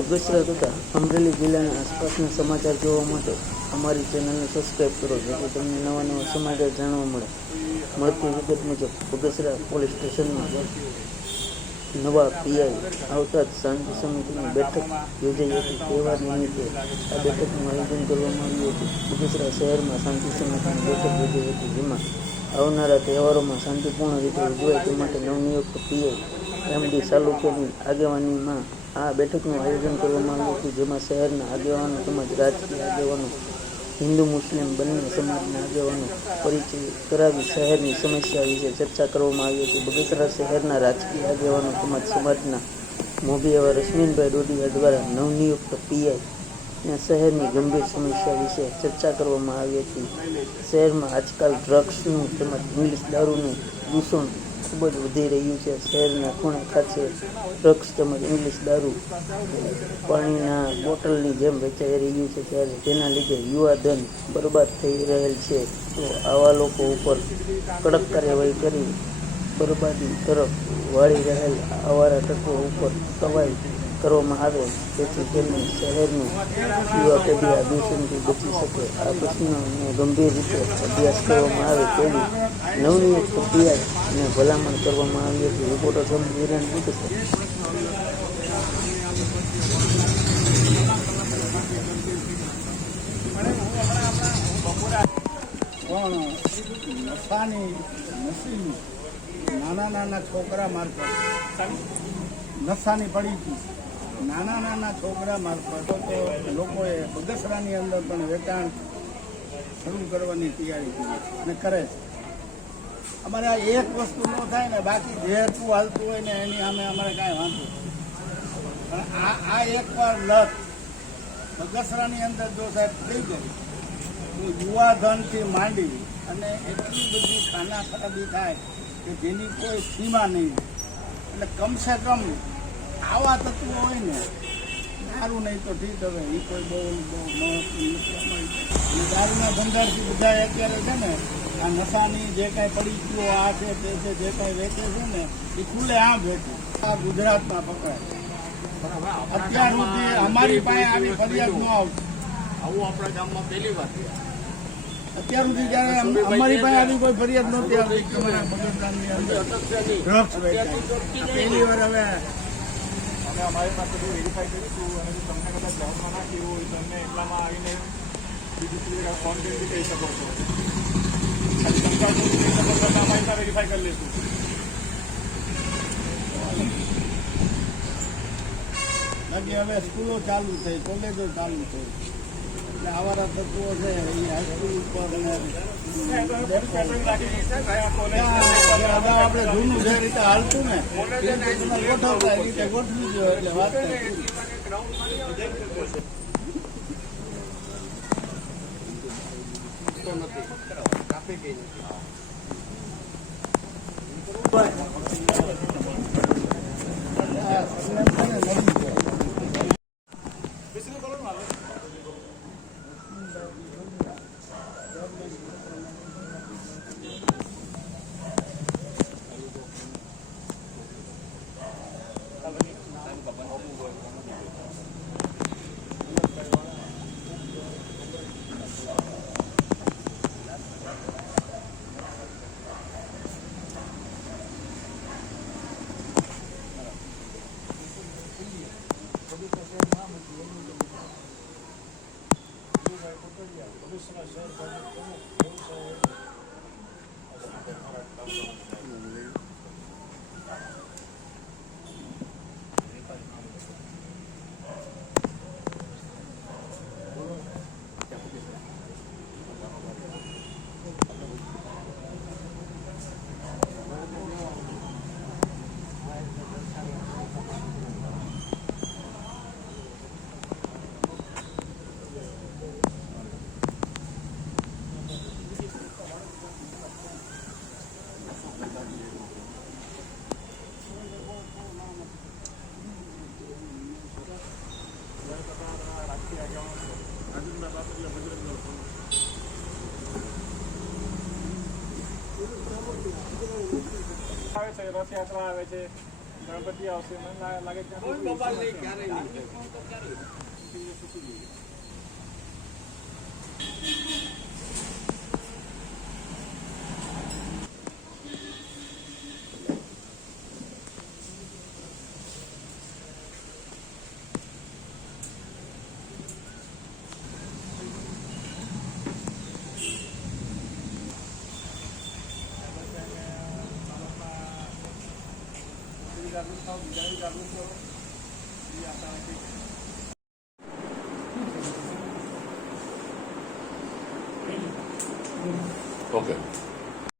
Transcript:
બગસરા તથા અમરેલી જિલ્લાના આસપાસના સમાચાર જોવા માટે અમારી ચેનલને સબસ્ક્રાઈબ કરો, જેથી તમને નવા નવા સમાચાર જાણવા મળે. મળતી વિગત મુજબ બગસરા પોલીસ સ્ટેશનમાં નવા પીઆઈ આવતા જ શાંતિ સમિતિની બેઠક યોજાઈ હતી. તહેવાર નિમિત્તે આ બેઠકનું આયોજન કરવામાં આવ્યું હતું. બગસરા શહેરમાં શાંતિ સમિતિની બેઠક યોજાઈ હતી, જેમાં આવનારા તહેવારોમાં શાંતિપૂર્ણ રીતે ઉજવાય તે માટે નવનિયુક્ત પીઆઈ એમડી સાલુકેની આગેવાનીમાં આ બેઠકનું આયોજન કરવામાં આવ્યું હતું, જેમાં શહેરના આગેવાનો તેમજ રાજકીય આગેવાનો, હિન્દુ મુસ્લિમ બંને સમાજના આગેવાનો પરિચય કરાવી શહેરની સમસ્યા વિશે ચર્ચા કરવામાં આવી હતી. બગસરા શહેરના રાજકીય આગેવાનો તેમજ સમાજના મોભી એવા રશ્મિનભાઈ ડોડિયા દ્વારા નવનિયુક્ત પીઆઈ શહેરની ગંભીર સમસ્યા વિશે ચર્ચા કરવામાં આવી હતી. શહેરમાં આજકાલ ડ્રગ્સનું તેમજ ઇંગ્લિશ દારૂનું દૂષણ ખૂબ જ વધી રહ્યું છે. શહેરના ખૂણે ખાંચે ડ્રગ્સ તેમજ ઇંગ્લિશ દારૂ પાણીના બોટલની જેમ વેચાઈ રહ્યું છે, ત્યારે તેના લીધે યુવાધન બરબાદ થઈ રહેલ છે. તો આવા લોકો ઉપર કડક કાર્યવાહી કરી બરબાદી તરફ વાળી રહેલ આવારા તત્વો ઉપર કવાઈ કરવામાં આવે, જેથી તેમને શહેરનું યુવા પેઢી આ દૂષણથી બચી શકે. આ પ્રશ્નનો ગંભીર રીતે અભ્યાસ કરવામાં આવે તેવી નવનિયુક્ત પીઆઈને ભલામણ કરવામાં આવી હતી. રિપોર્ટર સમય વિરાન પણ નાના નાના છોકરા મારફત નશાની પડી હતી. નાના છોકરા મારફત તો લોકોએ બગસરાની અંદર પણ વેચાણ શરૂ કરવાની તૈયારી કરી અને કરે છે. અમારે આ એક વસ્તુ ન થાય ને, બાકી જેટલું હાલતું હોય ને એની સામે અમારે કાંઈ વાંધો. પણ આ એકવાર લત બગસરાની અંદર જો સાહેબ થઈ ગઈ તો યુવાધનથી માંડી અને એટલી બધી ખાના ખરાબી થાય કે જેની કોઈ સીમા નહીં. એટલે કમસે કમ આવા તત્વો હોય ને, દારૂ નહીં તો ઠીક, હવે એ કોઈ બહુ દારૂના ધંધાથી બધા અત્યારે છે ને આ નશાની જે કાંઈ પડીકીઓ આ છે તે છે, જે કાંઈ વેચે છે ને એ ખુલ્લે આમ વેચે. આ ગુજરાતમાં પકડાય. અત્યાર સુધી અમારી પાસે આવી ફરિયાદ ન આવતી. આવું આપણા ગામમાં પહેલી વાર. અત્યાર સુધી જયારે અમારી પાસે આવી કોઈ ફરિયાદ નહોતી આવતી કે બગસરાની અંદર ડ્રગ્સ વેચાય. પહેલી વાર હવે અમારી પાસે વેરીફાઈ કરીશું અને જો તમને કદાચ ધ્યાનમાં ના કેવું હોય તો તમે એટલામાં આવીને બીજું ફોન કરી કહી શકો છો. અમારી પાસે વેરીફાઈ કરી લઈશું. બાકી હવે સ્કૂલો ચાલુ થઈ, કોલેજો ચાલુ થઈ, એટલે આવારા તત્વો છે એ હાઈસ્કૂલ ઉપર આપણે જૂનું જે રીતે હાલતું ને ગોઠવતા એ રીતે ગોઠવી દો એટલે વાત આવે છે, રથયાત્રા આવે છે, ગણપતિ આવશે મને લાગે ત્યાં કોઈ સુધી બબાલ નહીં, ક્યારેય નહીં. જાગૃત થાવ બીજાને જાગૃત કરો એ આપણા Okay.